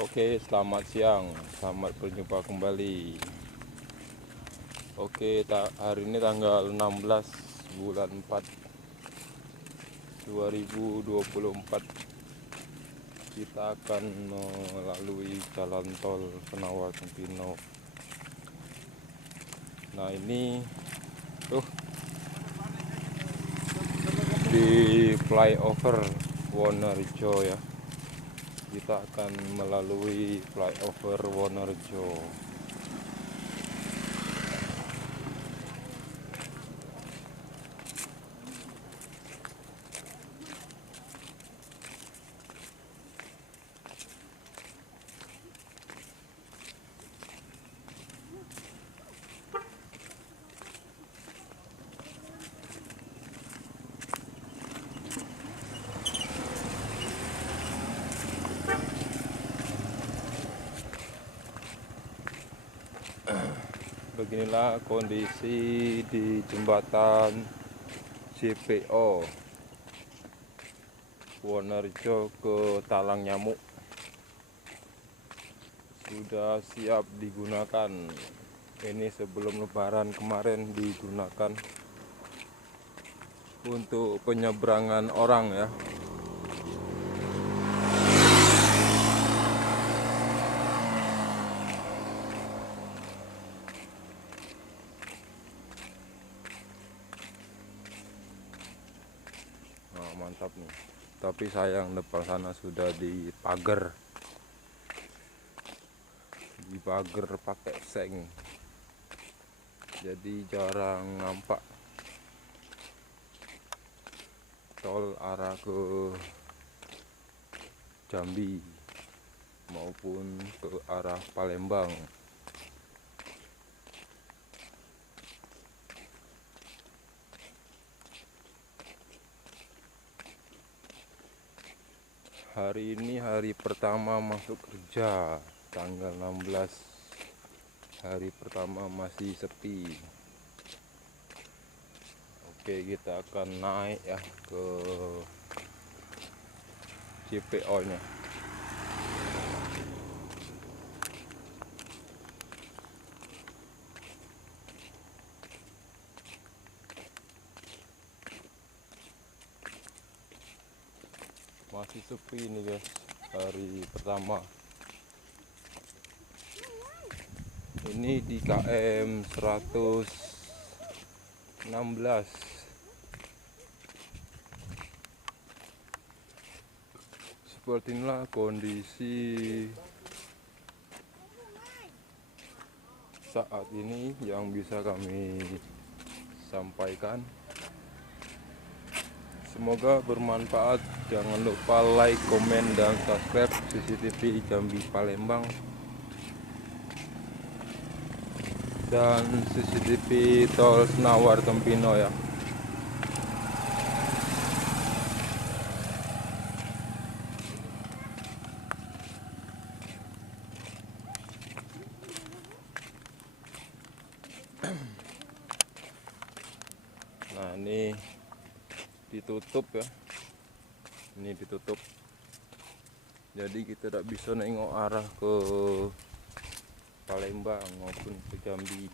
Oke, selamat siang. Selamat berjumpa kembali. Oke, hari ini tanggal 16 bulan 4 2024. Kita akan melalui jalan tol Senawa Tempino. Nah, ini tuh di flyover Wonorejo ya. Kita akan melalui flyover Wonorejo. Beginilah kondisi di jembatan JPO Wonorejo ke Talang Nyamuk. Sudah siap digunakan. Ini sebelum lebaran kemarin digunakan untuk penyeberangan orang ya. Nah, mantap nih. Tapi sayang depan sana sudah dipagar pakai seng, jadi jarang nampak tol arah ke Jambi maupun ke arah Palembang. Hari ini hari pertama masuk kerja, tanggal 16. Hari pertama masih sepi. Oke, kita akan naik ya ke JPO nya. Masih sepi nih guys, hari pertama. Ini di KM 116. Seperti inilah kondisi saat ini yang bisa kami sampaikan. Semoga bermanfaat. Jangan lupa like, komen, dan subscribe CCTV Jambi Palembang dan CCTV Tol Senawa Tempino ya. Nah, ini ditutup ya. Ini ditutup. Jadi kita tidak bisa nengok arah ke Palembang maupun ke Jambi.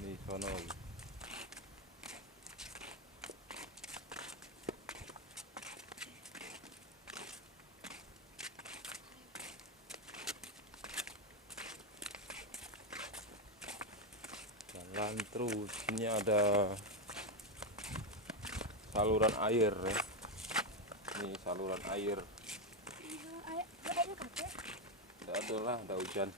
Ini sono. Jalan terus. Ini ada saluran air ya. Ini saluran air. Tidak ada lah, ada hujan.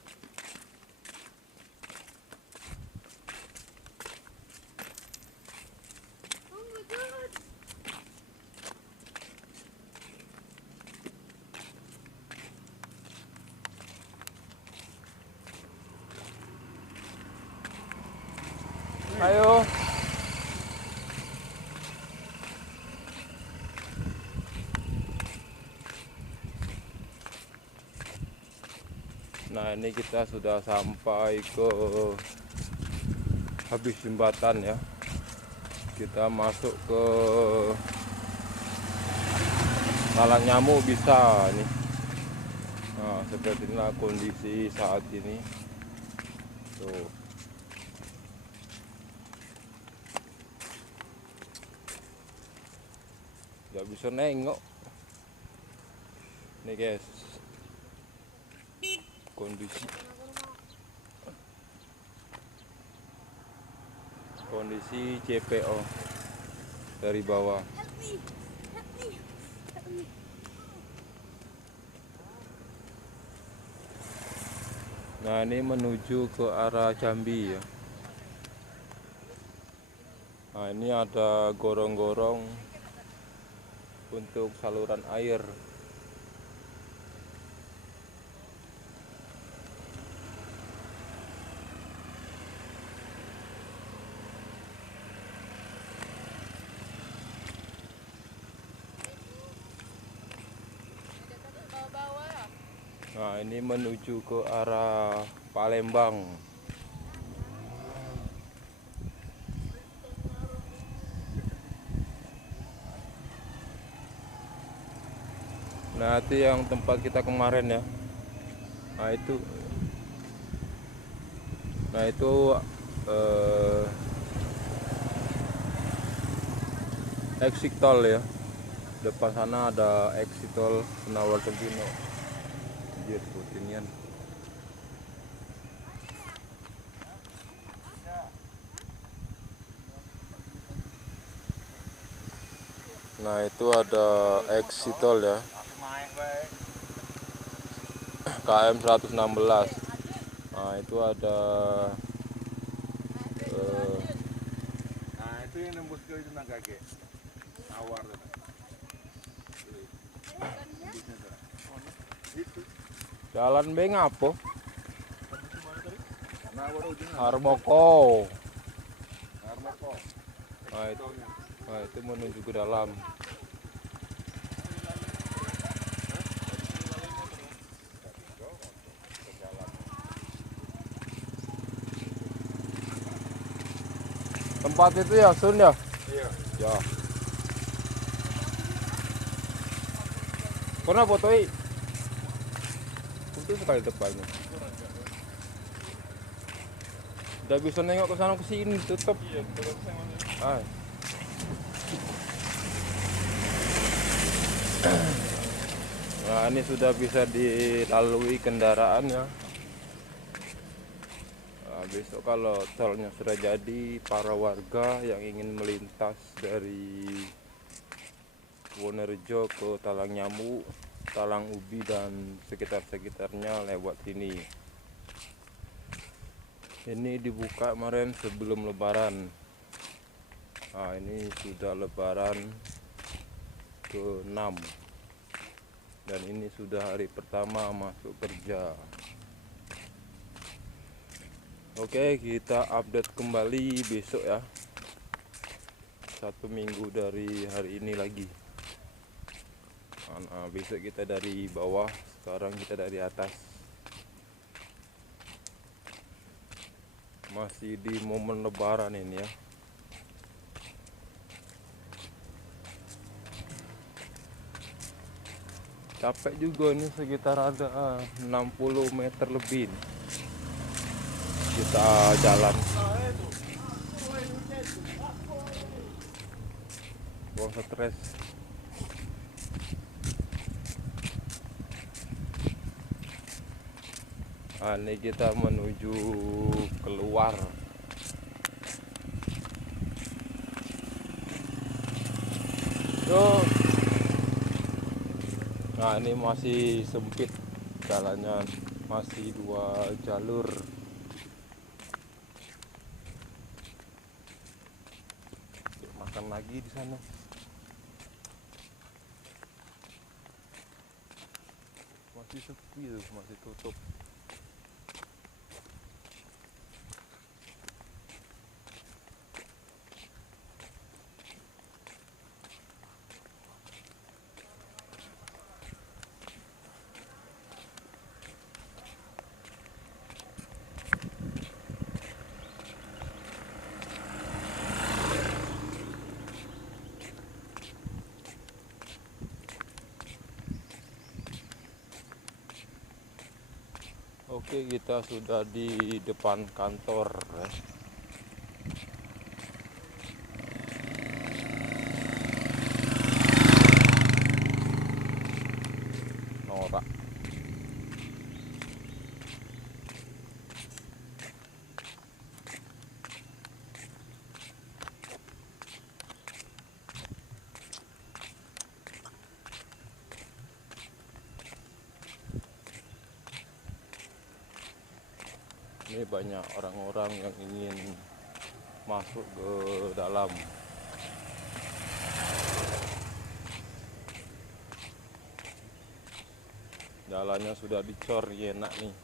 Ayo. Nah, ini kita sudah sampai ke habis jembatan ya. Kita masuk ke Talang Nyamuk bisa nih. Nah, seperti inilah kondisi saat ini. Tuh. Gak bisa nengok. Nih guys. Kondisi CPO dari bawah. Nah, ini menuju ke arah Jambi ya. Nah, ini ada gorong-gorong untuk saluran air. Nah, ini menuju ke arah Palembang. Nah, itu yang tempat kita kemarin ya. Nah, itu exit tol ya. Depan sana ada exit tol Senawar Cempino. Anjir, putinian. Nah, itu ada exit tol ya. KM 116. Nah, itu ada nah itu yang nembus ke itu Nagage awar itu jalan B ngapo? Harmoko. Harmoko. Nah, itu menuju ke dalam. Tempat itu ya, Sun ya? Iya. Ya. Pernah fotoi? Itu sekali depannya. Udah bisa nengok ke sana ke sini, tutup. Iya, tutup sama. Ah. Nah, ini sudah bisa dilalui kendaraan ya. Nah, besok kalau tolnya sudah jadi, para warga yang ingin melintas dari Wonorejo ke Talang Nyamu, Talang Ubi dan sekitar-sekitarnya lewat sini. Ini dibuka kemarin sebelum Lebaran. Nah, ini sudah Lebaran ke-6 dan ini sudah hari pertama masuk kerja. Oke, kita update kembali besok ya. 1 minggu dari hari ini lagi. Nah, besok kita dari bawah, sekarang kita dari atas. Masih di momen Lebaran ini ya. Capek juga nih, sekitar ada 60 meter lebih nih. Kita jalan. Buang stres. Nah, ini kita menuju keluar. Tuh. Nah, ini masih sempit jalannya, masih 2 jalur. Makan lagi di sana. Masih sepi tuh, masih tutup. Oke, kita sudah di depan kantor ya. Norak. Ini banyak orang-orang yang ingin masuk ke dalam. Jalannya sudah dicor, ya enak nih.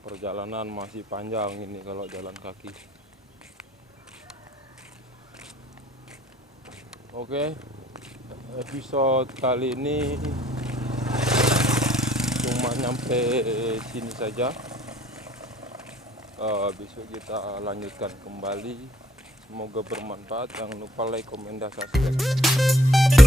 Perjalanan masih panjang ini kalau jalan kaki. Oke, episode kali ini cuma nyampe sini saja. Besok kita lanjutkan kembali. Semoga bermanfaat. Jangan lupa like, komen, dan subscribe.